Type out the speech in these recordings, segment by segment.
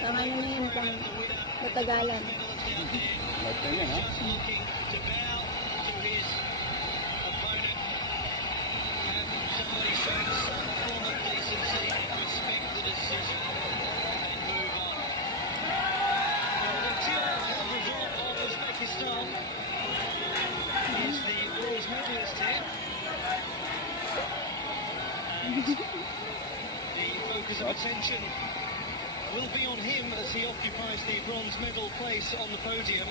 Tama na yun pang matagalan. Lahat na yan, ha? Of attention will be on him as he occupies the bronze medal place on the podium.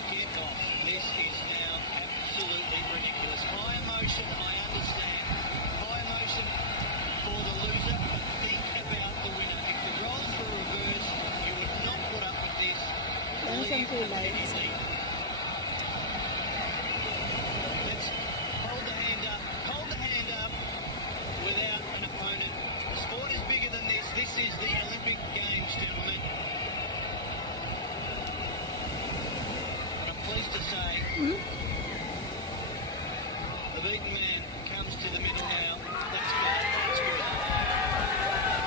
This is now absolutely ridiculous. High emotion, I understand. High emotion for the loser. Think about the winner. If the roles were reversed, you would not put up with this. Let's hold the hand up. Hold the hand up without an opponent. The sport is bigger than this. This is the Olympic Games, gentlemen. And I'm pleased to say the beaten man comes to the middle now. That's good. That's good.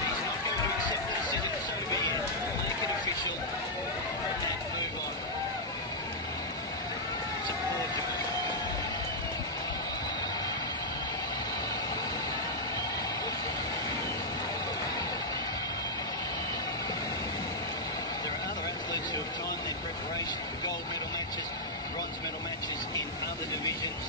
He's not going to accept the decision, so be it. Make it official and move on. It's a poor judge. There are other athletes who have timed their preparation for gold medal matches, bronze medal matches in other divisions.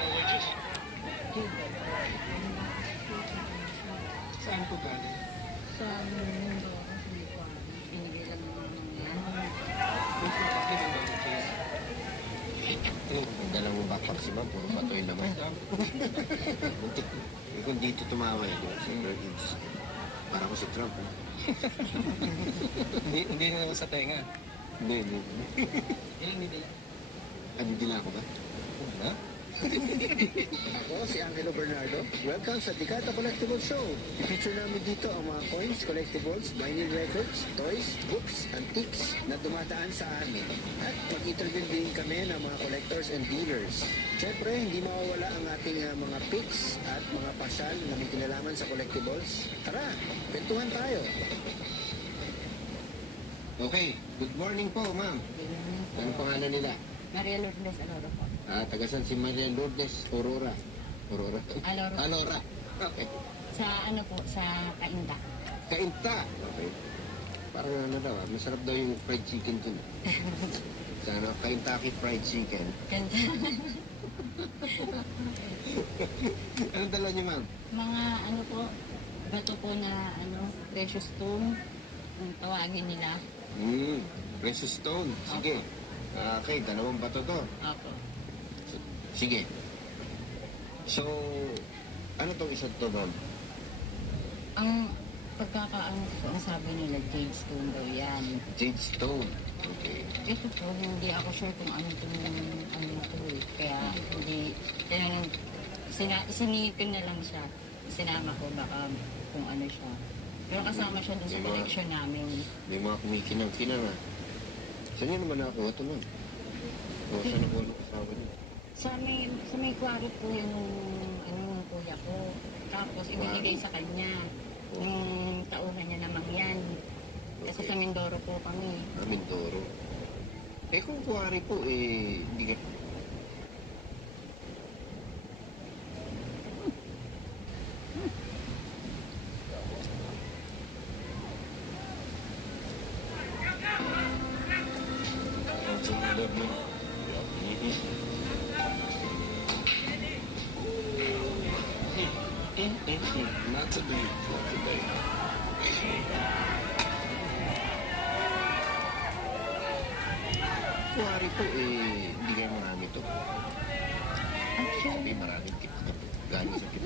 Well, we're just... Saan po galing? Sa mundo, hindi ko alam. Binigay lang naman ng yan. Gusto pa kinagawa kayo. Dala mo backpack si ma'am, puro patoy naman. Kung dito tumawa yun, Sir Eads. Para ko si Trump. Hindi na naman sa tenga. Hindi. Ilang nila? Dila ako ba? Ha? Ako si Angelo Bernardo. Welcome sa Dikata Collectible Show. I-feature namin dito ang mga coins, collectibles, vinyl records, toys, books, antiques na dumadaan sa amin. At mag-interview din kami ng mga collectors and dealers. Siyempre, hindi mawawala ang ating mga picks at mga pasyal na may kinalaman sa collectibles. Tara, kwentuhan tayo. Okay, good morning po, ma'am. Anong pangalan nila? Maria Lourdes Aloro po. Tagasan si Maria Lourdes Aurora. Aloro. Alora. Okay. Sa ano po, sa Kainta. Kainta. Okay. Parang ano daw, masarap daw yung fried chicken dun. Sa ano, Kentucky Fried Chicken. Ganda. Anong dala niyo, ma'am? Mga ano po, bato po na ano, precious stone. Ang tawagin nila. Precious stone. Sige. Okay, dalawang bato to. Opo. Sige. So, ano tong isa to, ma'am? Ang ang sabi nila, jade stone daw yan. Jade stone. Okay. Ito po, hindi ako sure kung ano itong ano to eh. Kaya hindi, siningit ko na lang siya. Sinama ko baka kung ano siya. Pero kasama siya dun sa collection namin. May mga kumikinang-kinang ah. Saan yun naman nakakuha ito, ma'am? O saan nakuha ng kasama niyo? Sa may kwaro po yung yung kuya ko. Tapos ibinigay sa kanya. Yung tauhan niya namang yan. Kasi sa Mindoro po kami. Mindoro. Eh kung kuwari po, hindi ka... Not today. Kuwari po, hindi kayo marami ito. Actually, maraming tip na po. Galing sa tip.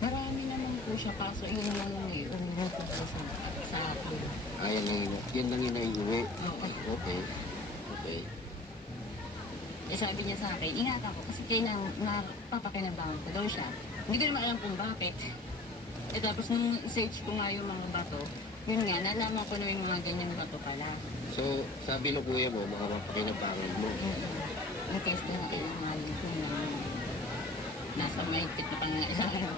Marami naman po siya, kaso yun lang yung umuho ko sa akin. Yan lang yung naiuwi. Oo. Okay. Eh, sabi niya sa akin, ingatan ko kasi napapakinabangan ko daw siya. Hindi ko naman alam kung bakit. Eh tapos nung search ko nga yung mga bato, yun nga, nalaman ko na yung mga ganyang bato pala. So, sabi ng kuya mo, mga mapakinabangan mo. in case na kailangan ko na nasa mahigpit na pangangailangan.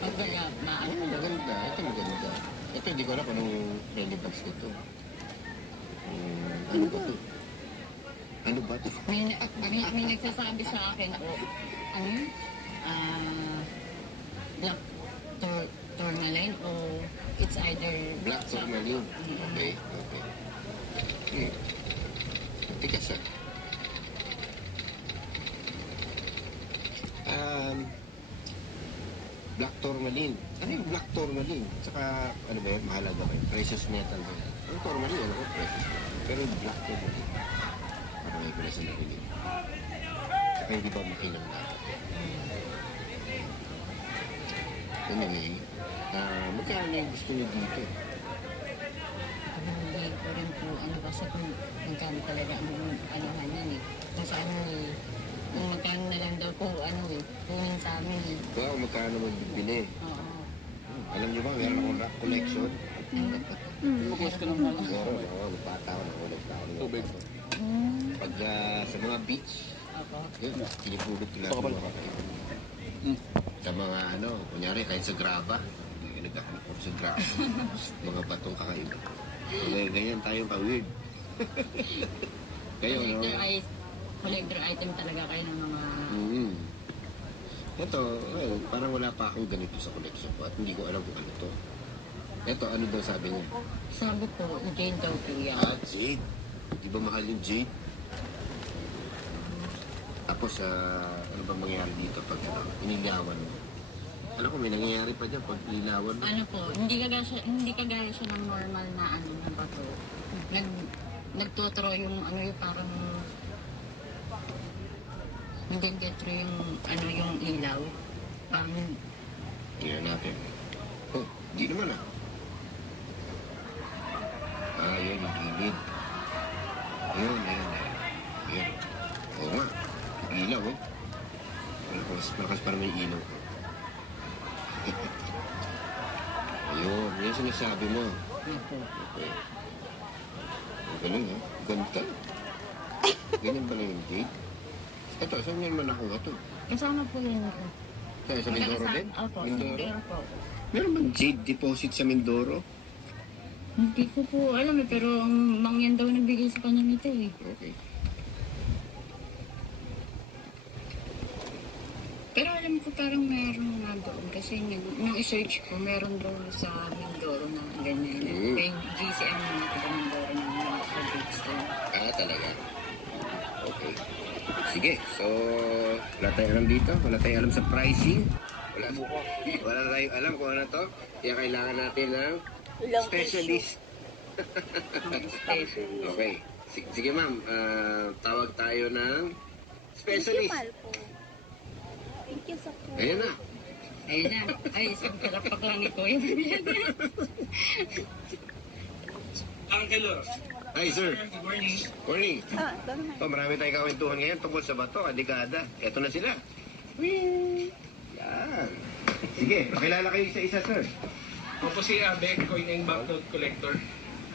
Pag wala, maano ko. Maganda. Ito maganda. Ito, hindi ko alam kung anong relevance nito. Ano ba ito? Ano ba ito? May nagsasabi sa akin, ano yun? Black tourmaline o it's either... Black tourmaline. Okay, okay. Tikas ah. Black tourmaline. Ano yung black tourmaline? Saka, ano ba yun? Mahalaga ba yun? Precious metal ba yun? Ang tourmaline, ano ko? Precious. Pero yung black tourmaline. Parang may pala sa narinig. Saka hindi ba makinang dapat? Anyway, magkano yung gusto niyo dito? Hindi ko rin po, ano kasi kung magkano talaga ang anuhan yan eh. Kung saan kung magkano na lang daw po, ano eh, kunin sa amin eh. Kung magkano magbibili? Oo. Alam niyo ba, meron akong rock collection? Mag-gusto ka ng pala. Oo, nagpata ako ng ulit ako. Tubig. Pag sa mga beach, Opo. yun, pinipulot ko lang mga kakaiba. Sa mga ano, kunyari kahit sa graba, nagkakanap ko sa graba, mga batong kakaiba. Ganyan tayo ka-weird. Kayo, no? Collector item talaga kayo ng mga... Ito, well, parang wala pa akong ganito sa collection ko at hindi ko alam kung ano to. Ito, ano daw sabi niya? Sabi ko, jade daw po yan. Jade. Di ba mahal yung jade? Tapos, ano ba mangyayari dito pag inilawan mo? Alam ko, may nangyayari pa dyan pag inilawan mo. Ano po, hindi kagaya siya ng normal na ano na bato. Nagtutro yung ano yung parang nagdetro yung ano yung ilaw. Tingnan natin. Oh, di naman ah. Yan yung gilid. Yan. Oo nga. Ilaw, oh. Malakas para may ilaw. Ayun, yan sinasabi mo. Okay. Ang galing, ha? Ganda. Ganyan pala yung jade. Ito, saan yan man nakuha to? Kasama po yun ako. Sa Mindoro din? Opo, sa Mindoro? Mindoro po. Meron bang jade deposit sa Mindoro? Hindi ko po alam eh, pero ang mangyan daw nagbigay sa kanya nito eh. Okay. Pero alam ko parang meron nga doon kasi nung i-search ko, meron doon sa Mindoro na ganyan. Kaya GCM na taga Mindoro na mga projects doon. Talaga? Okay. Sige, so wala tayong alam dito, wala tayong alam sa pricing, wala tayong alam kung ano to, kaya kailangan natin ng specialist. Okay, sige ma'am, tawag tayo ng specialist. Thank you so much. Ayan na. Ay, isang kalapak lang ito yun. Uncle, Hi sir. good morning. Morning. Doon na. Marami tayong kawentuhan ngayon tungkol sa bato, adikada. Eto na sila. Yan. Sige, pakilala kayo isa-isa sir. Ako po si Abek, coin and banknote collector.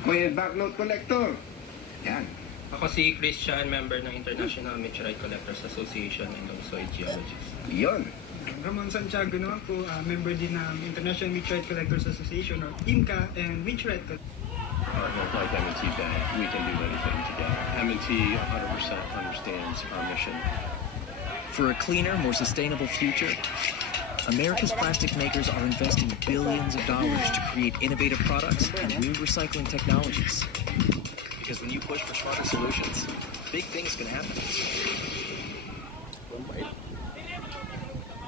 Coin and banknote collector. Yan. Ako si Christian, member ng International Meteorite Collectors Association and also a geologist. Yon. Ramon Santiago naman po, member din ng International Meteorite Collectors Association or IMCA and Meteorite Collectors. Like M&T Bank, we can do anything together. M&T 100% understands our mission. For a cleaner, more sustainable future, America's plastic makers are investing billions of dollars to create innovative products and new recycling technologies. Because when you push for smarter solutions, big things can happen.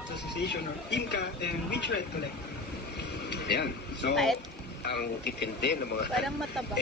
Association or IMCA and Meteorite Collectors. Yan. So, ang titindi ng mga Parang mataba.